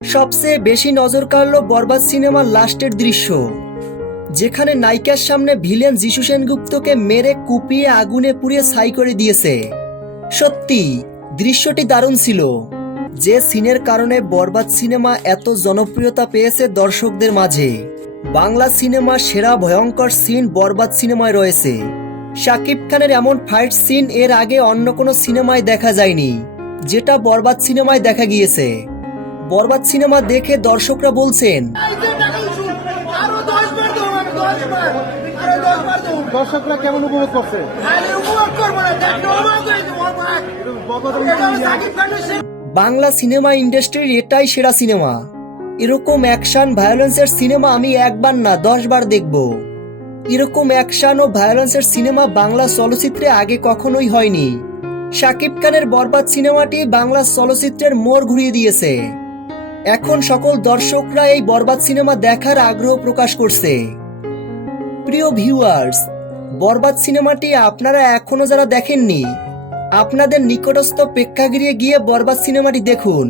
সবচেয়ে বেশি নজর কাড়ল বরবাদ সিনেমার লাস্টের দৃশ্য, যেখানে নায়িকার সামনে ভিলেন যিশু সেনগুপ্তকে মেরে কুপিয়ে আগুনে পুড়িয়ে ছাই করে দিয়েছে। সত্যি দৃশ্যটি দারুণ ছিল। যে সিনের কারণে বরবাদ সিনেমা এত জনপ্রিয়তা পেয়েছে দর্শকদের মাঝে। বাংলা সিনেমার সেরা ভয়ঙ্কর সিন বরবাদ সিনেমায় রয়েছে। শাকিব খানের এমন ফাইট সিন এর আগে অন্য কোনো সিনেমায় দেখা যায়নি, যেটা বরবাদ সিনেমায় দেখা গিয়েছে। বরবাদ সিনেমা দেখে দর্শকরা বলছেন, দর্শকরা কেমন উপভোগ করছে? বাংলা সিনেমা ইন্ডাস্ট্রির এটাই সেরা সিনেমা। এরকম অ্যাকশন ভায়োলেন্সের সিনেমা আমি একবার না 10 বার দেখব। এরকম অ্যাকশন ও ভায়োলেন্সের সিনেমা বাংলা চলচ্চিত্রে আগে কখনোই হয়নি। শাকিব খানের বরবাদ সিনেমাটি বাংলা চলচ্চিত্রের মোড় ঘুরিয়ে দিয়েছে। এখন সকল দর্শকরা এই বরবাদ সিনেমা দেখার আগ্রহ প্রকাশ করছে। প্রিয় ভিউয়ার্স, বরবাদ সিনেমাটি আপনারা এখনো যারা দেখেননি, আপনাদের নিকটস্থ প্রেক্ষাগৃহে গিয়ে বরবাদ সিনেমাটি দেখুন।